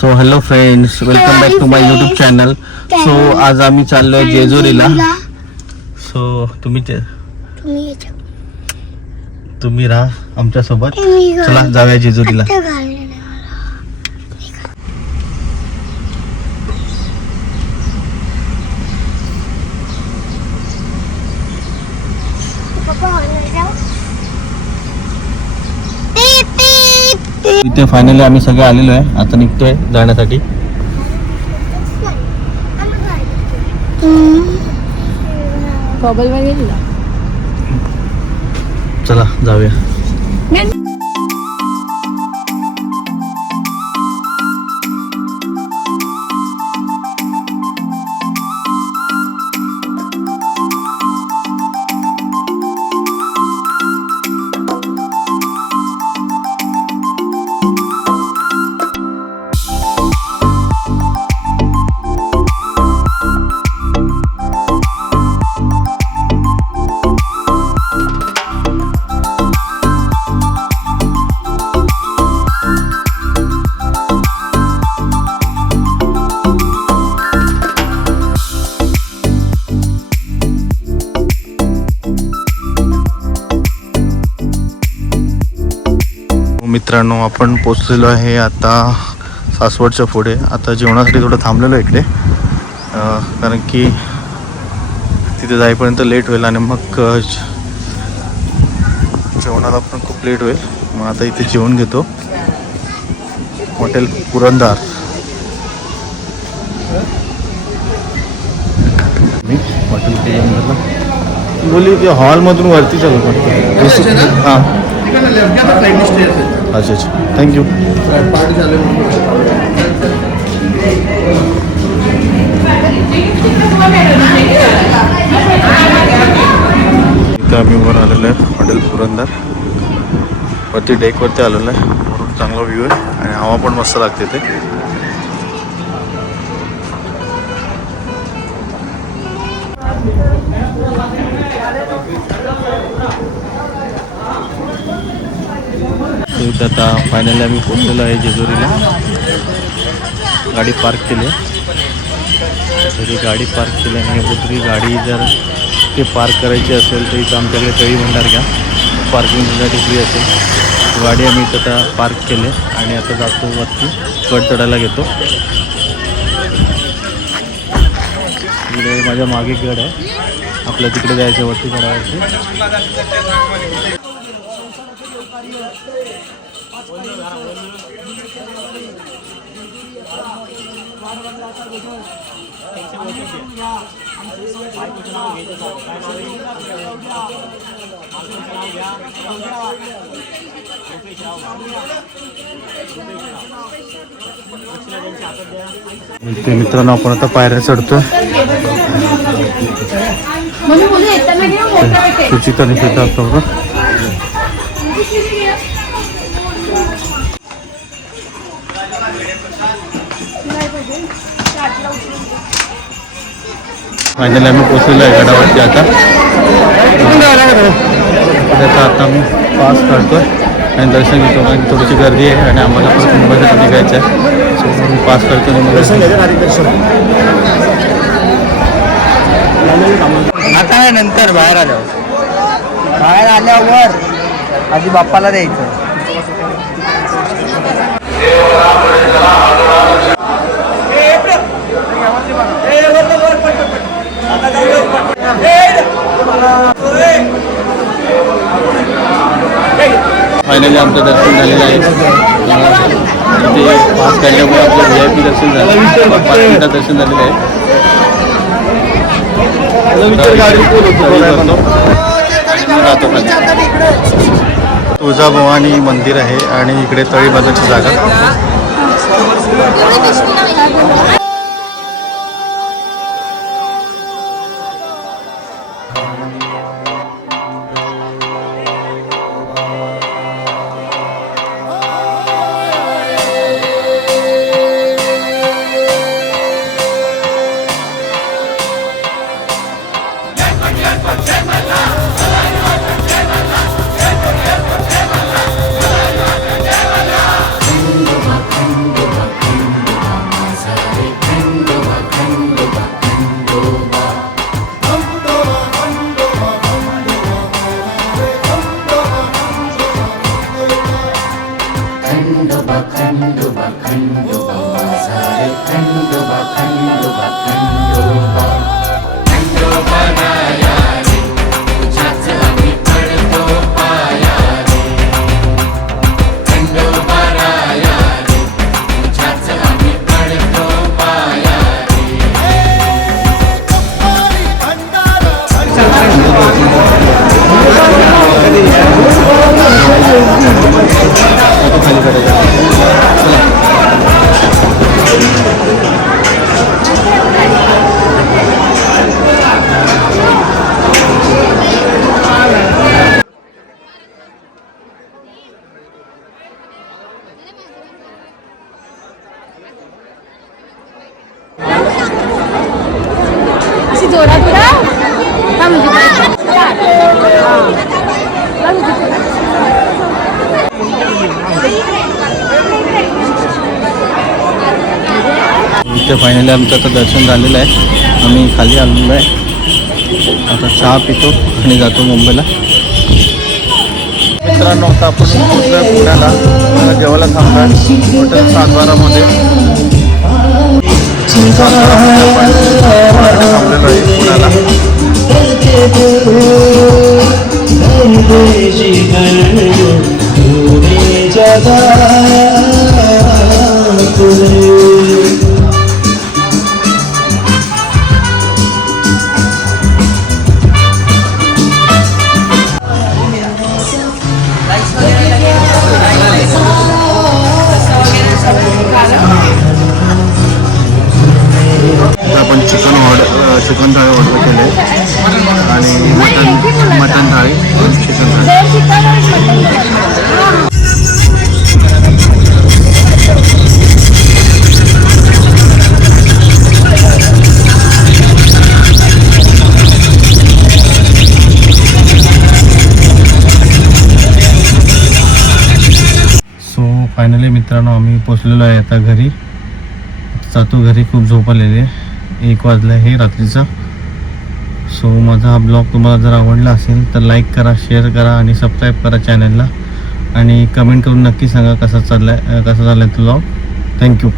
So hello friends, welcome back to my YouTube channel. So आज आम्ही चाललोय जेजुरीला. सो तुम्ही राहा आमच्या सोबत. चला जाऊया जेजुरीला. इथे फायनली आम्ही सगळे आलेलो आहे. आता निघतोय जाण्यासाठी. चला जाऊया. मित्रांनो, आपण पोचलेलो आहे आता सासवडच्या पुढे. आता जेवणासाठी थोडं थांबलेलो आहे इकडे, कारण की तिथे जाईपर्यंत लेट होईल आणि मग जेवणाला पण खूप लेट होईल. मग आता इथे जेवण घेतो. हॉटेल पुरंदर. मी हॉटेल पुरंदरला बोली की हॉलमधून वरती चालू करतो. हां, अच्छा अच्छा, थँक्यू. इथं आम्ही वर आलेलो आहे हॉटेल पुरंदर. वरती डेकवरती आलेलो आहे. वरून चांगला व्ह्यू आहे आणि हवा पण मस्त लागते ते. इथं आता फायनली आम्ही पोचलेलो आहे जेजुरीला. गाडी पार्क केली आहे. तरी गाडी पार्क केल्याने कुठली गाडी जर ते पार्क करायची असेल तर इथं आमच्याकडे तळी भंडार घ्या, पार्किंगसाठी फ्री असेल. गाडी आम्ही इथं आता पार्क केली आणि आता जातो वरती. गड चढायला घेतो. इकडे माझ्या मागे गड आहे. आपल्या तिकडे जायचं वरती गडावरती. ते मित्रांनो, आपण आता पायऱ्या चढतोय. सुचिता निकिता बरोबर. फायनली आम्ही पोचलेलो आहे गडावरती. आता आता आम्ही पास काढतोय आणि दर्शन घेतो. कारण थोडीशी गर्दी आहे आणि आम्हाला परत मुंबईसाठी निघायचं आहे. सो मी पास काढतो. आता नंतर बाहेर आल्यावर आधी बाप्पाला द्यायचं. फायनली आमचं दर्शन झालेलं आहे. ते पास काढल्यामुळे आपलं VIP दर्शन झालं. पार्किंगचं दर्शन झालेलं आहे. तुळजाभवानी मंदिर आहे आणि इकडे तळी बांधण्याची जागा. अशी जोरात उडा का म्हणजे इथे फायनली आमचं आता दर्शन झालेलं आहे. आम्ही खाली आलेलो आहे. आता चहा पितो आणि जातो मुंबईला. मित्रांनो आता आपण पोहोचलो पुण्याला. जेवायला थांबला हॉटेल सातबारामध्ये थांबलेलो आहे पुण्याला. आपण चिकन थाळी ऑर्डर केले आणि मटन थाळी चिकन थाळी. सो फायनली मित्रांनो आम्ही पोचलेलो आहे आता घरी. जातो घरी. खूप झोप आलेली आहे. 1 वाजला आहे रात्रीचा. सो माझा हा ब्लॉग तुम्हाला जर आवडला असेल तर लाईक करा, शेअर करा आणि सबस्क्राईब करा चॅनलला. आणि कमेंट करून नक्की सांगा कसा चालला आहे तो ब्लॉग. थँक्यू.